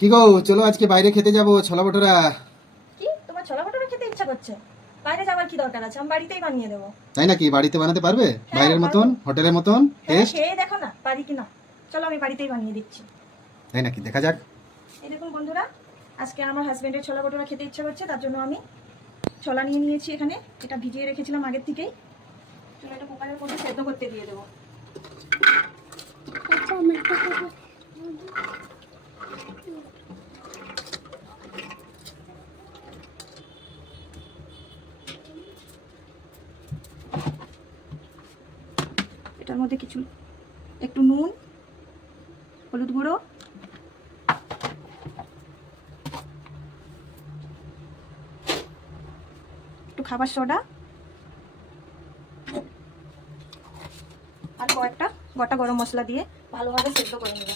কি গো, চলো আজকে বাইরে খেতে যাবো ছোলা ভটোরা। কি তোমার ছোলা ভটোরা খেতে ইচ্ছা করছে? বাইরে যাবার কি দরকার আছে, আমি বাড়িতেই বানিয়ে দেবো। তাই নাকি? বাড়িতে বানাতে পারবে? হ্যাঁ, বাইরের পারবো। মতন, হোটেলের মতন হ্যাঁ, টেস্ট? খেয়ে দেখো না পারি কিনা। চলো আমি বাড়িতেই বানিয়ে দিচ্ছি। তাই নাকি? দেখা যাক। এই দেখুন বন্ধুরা, আজকে আমার হাজবেন্ডের ছোলা ভটোরা খেতে ইচ্ছা করছে, তার জন্য আমি ছোলা নিয়ে নিয়েছি এখানে। এটা ভিজিয়ে রেখেছিলাম আগের থেকেই। চলো এটা কুকারের মধ্যে সেদ্ধ করতে দিয়ে দেবো। এটার মধ্যে কিছু একটু নুন, হলুদ গুঁড়ো, একটু খাবার সোডা আর কয়েকটা গোটা গরম মশলা দিয়ে ভালোভাবে সেদ্ধ করে নেব।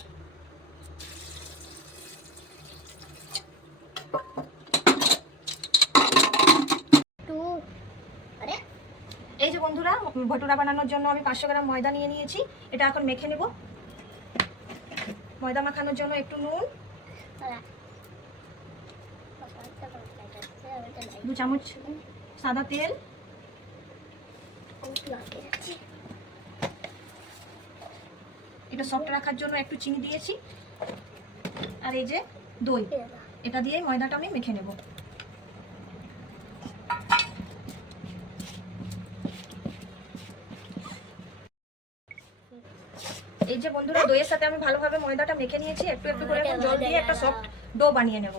এই যে বন্ধুরা, ভটুরা বানানোর জন্য আমি 500 গ্রাম ময়দা নিয়ে নিয়েছি। এটা এখন মেখে নেব। ময়দা মাখানোর জন্য একটু নুন, 2 চামচ সাদা তেল, এটা সফট রাখার জন্য একটু চিনি দিয়েছি, আর এই যে দই, এটা দিয়ে ময়দাটা আমি মেখে নেব। এই যে বন্ধুরা, দইয়ের সাথে আমি ভালোভাবে ময়দাটা মেখে নিয়েছি। একটু একটু করে জল দিয়ে একটা সফট ডো বানিয়ে নেব।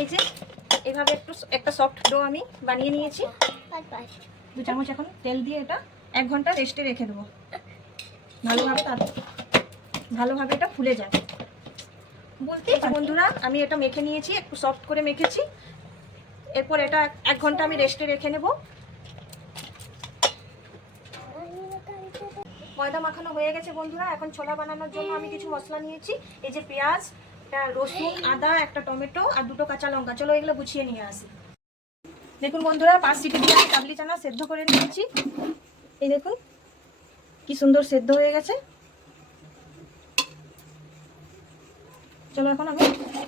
এই যে এইভাবে একটা সফট ডো আমি বানিয়ে নিয়েছি। 2 চামচ এখন তেল দিয়ে এটা 1 ঘন্টা রেস্টে রেখে দেবো, ভালোভাবে এটা ফুলে যায়। বলতে বন্ধুরা, আমি এটা মেখে নিয়েছি, একটু সফট করে মেখেছি। এরপর এটা 1 ঘন্টা আমি রেস্টে রেখে নেব। ময়দা মাখানো হয়ে গেছে বন্ধুরা। এখন ছোলা বানানোর জন্য আমি কিছু মশলা নিয়েছি। এই যে পেঁয়াজ, একটা রসুন, আদা, একটা টমেটো আর 2টো কাঁচা লঙ্কা। চলো এগুলো গুছিয়ে নিয়ে আসি। দেখুন বন্ধুরা, 5 সিটি দিয়ে আমি কাবলি চানা সেদ্ধ করে নিয়েছি। এই দেখুন কি সুন্দর সেদ্ধ হয়ে গেছে। চলো এখন আমি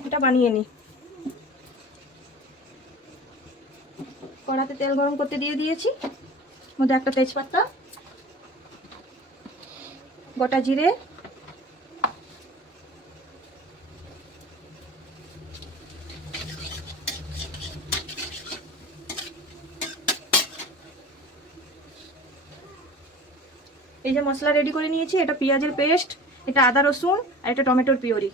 এটা বানিয়ে নিই। কড়াতে তেল গরম করতে দিয়ে দিয়েছি। মধ্যে একটা তেজপাতা, গোটা জিরে, এই যে মশলা রেডি করে নিয়েছি। এটা পেঁয়াজের পেস্ট, এটা আদা রসুন আর এটা টমেটোর পিউরি।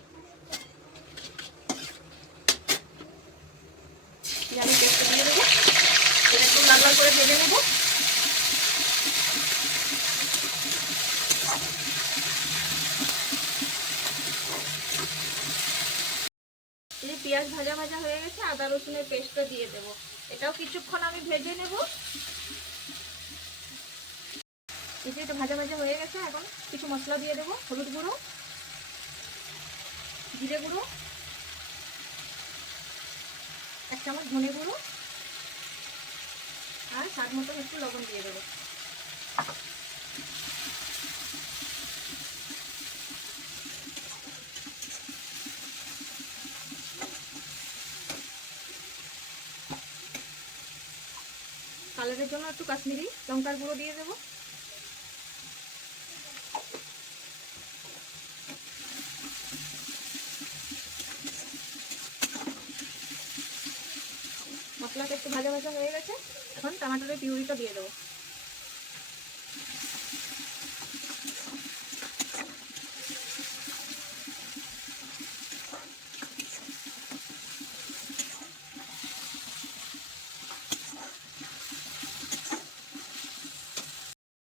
আমি পেস্টটা দিয়ে দেবো। এটা একটু লাল লাল করে ভেজে নেব। এই পেঁয়াজ ভাজা ভাজা হয়ে গেছে, আদা রসুনের পেস্টটা দিয়ে দেবো। এটাও কিছুক্ষণ আমি ভেজে নেব। এটা ভাজা ভাজা হয়ে গেছে। এখন কিছু মশলা দিয়ে দেবো। হলুদ গুঁড়ো, জিরে গুঁড়ো, 1 চামচ ধনে গুঁড়ো আর স্বাদ মতো একটু লবণ দিয়ে দেবো। কালারের জন্য একটু কাশ্মীরি লঙ্কার গুঁড়ো দিয়ে দেবো। মশলাটা একটু ভাজা ভাজা হয়ে গেছে। এখন টমেটোর পিউরিটা দিয়ে দেবো।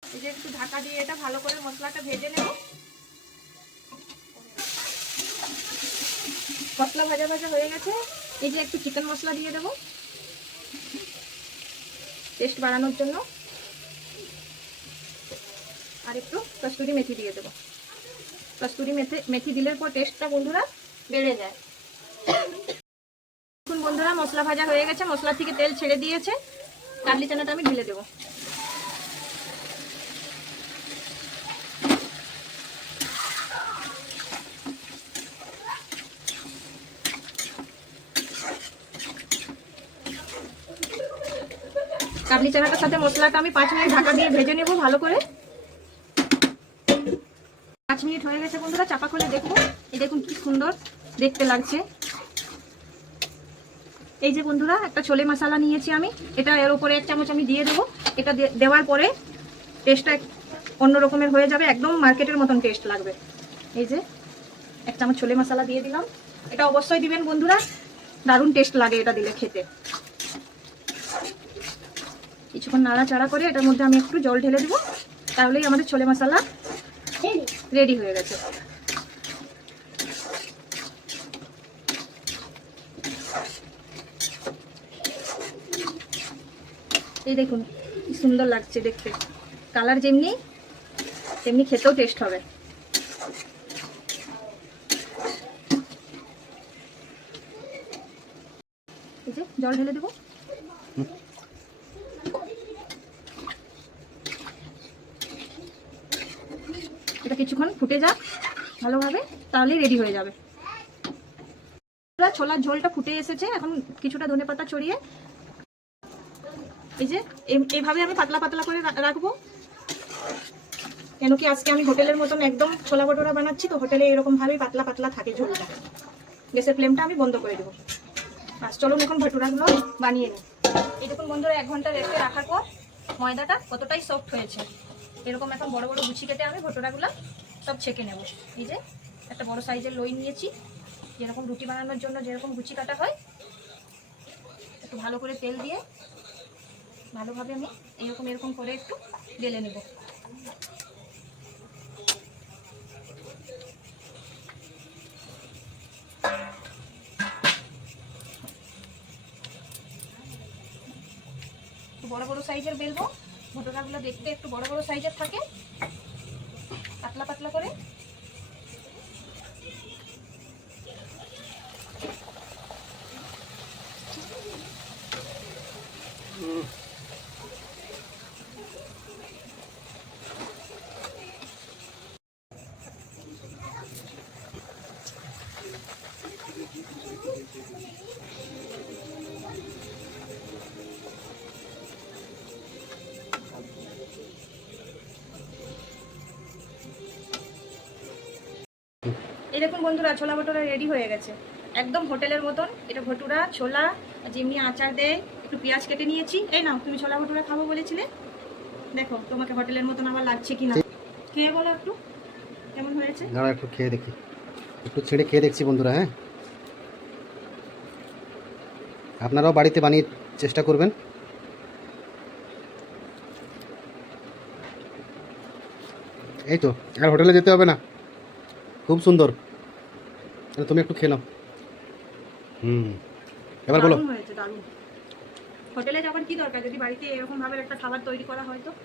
এই যে একটু ঢাকা দিয়ে এটা ভালো করে মশলাটা ভেজে নেব। মশলা ভাজা ভাজা হয়ে গেছে। এই যে একটু চিকেন মশলা দিয়ে দেবো টেস্ট বাড়ানোর জন্য, আর একটু কস্তুরি মেথি দিয়ে দেবো। কস্তুরি মেথি দিলে পর টেস্টটা বন্ধুরা বেড়ে যায়। দেখুন বন্ধুরা, মশলা ভাজা হয়ে গেছে, মশলা থেকে তেল ছেড়ে দিয়েছে। কাবলি চানাটা আমি ঢেলে দেবো। কাবলি চানাটার সাথে মশলাটা আমি 5 মিনিট ঢাকা দিয়ে ভেজে নেব ভালো করে। 5 মিনিট হয়ে গেছে বন্ধুরা, চাপা খুলে দেখবো। এই দেখুন কি সুন্দর দেখতে লাগছে। এই যে বন্ধুরা একটা ছোলে মশলা নিয়েছি আমি, এটা এর উপরে 1 চামচ আমি দিয়ে দেবো। এটা দেওয়ার পরে টেস্টটা অন্য রকমের হয়ে যাবে, একদম মার্কেটের মতন টেস্ট লাগবে। এই যে 1 চামচ ছোলে মশলা দিয়ে দিলাম। এটা অবশ্যই দিবেন বন্ধুরা, দারুণ টেস্ট লাগে এটা দিলে খেতে। কিছুক্ষণ নাড়াচাড়া করে এটার মধ্যে আমি একটু জল ঢেলে দেবো, তাহলেই আমাদের ছোলে মশলা রেডি হয়ে গেছে। এই দেখুন কি সুন্দর লাগছে দেখতে, কালার যেমনি তেমনি খেতেও টেস্ট হবে। এই যে জল ঢেলে দেবো। এটা কিছুক্ষণ ফুটে যাক ভালোভাবে, তাহলেই রেডি হয়ে যাবে। ছোলার ঝোলটা ফুটে এসেছে, এখন কিছুটা ধনেপাতা ছড়িয়ে এই যে এইভাবে আমি পাতলা পাতলা করে রাখবো। কেন কি আজকে আমি হোটেলের মতন একদম ছোলা ভটোরা বানাচ্ছি, তো হোটেলে এরকম ভাবেই পাতলা পাতলা থাকে ঝোলটা। গ্যাসের ফ্লেমটা আমি বন্ধ করে দেবো। বাস চলুন এখন ভটোরাগুলো বানিয়ে নিই। এই দেখুন বন্ধুরা 1 ঘন্টা রেস্টে রাখার পর ময়দাটা কতটাই সফট হয়েছে। এরকম এখন বড় বড় গুছি কেটে আমি ভটোরাগুলো সব ছেঁকে নেব। এই যে একটা বড় সাইজের লই নিয়েছি, যেরকম রুটি বানানোর জন্য যেরকম গুছি কাটা হয়, একটু ভালো করে তেল দিয়ে ভালোভাবে আমি এরকম করে একটু বেলে নেব। একটু বড় বড় সাইজের বেলবো, ভটোরাগুলো দেখতে একটু বড় বড় সাইজের থাকে, পাতলা পাতলা করে। এই দেখুন বন্ধুরা ছোলা ভটোরা রেডি হয়ে গেছে, একদম হোটেলের মতন। এটা ভটুরা ছোলা যেমনি আচার দেয়, একটু পেঁয়াজ কেটে নিয়েছি। এই নাও, তুমি ছোলা ভটুরা খাবো বলেছিলে, দেখো তোমাকে হোটেলের মতন আবার লাগছে কিনা, খেয়ে বলো একটু কেমন হয়েছে। দাঁড়া একটু খেয়ে দেখি, একটু ছেড়ে খেয়ে দেখছি বন্ধুরা। হ্যাঁ, আপনারাও বাড়িতে বানিয়ে চেষ্টা করবেন। এই তো, আর হোটেলে যেতে হবে না, খুব সুন্দর। তুমি একটু খেয়ে নাও। এবার বলো। দারুণ হয়েছে, দারুণ। হোটেলে যাবার কি দরকার, যদি বাড়িতে এরকম ভাবে একটা খাবার তৈরি করা হয় তো।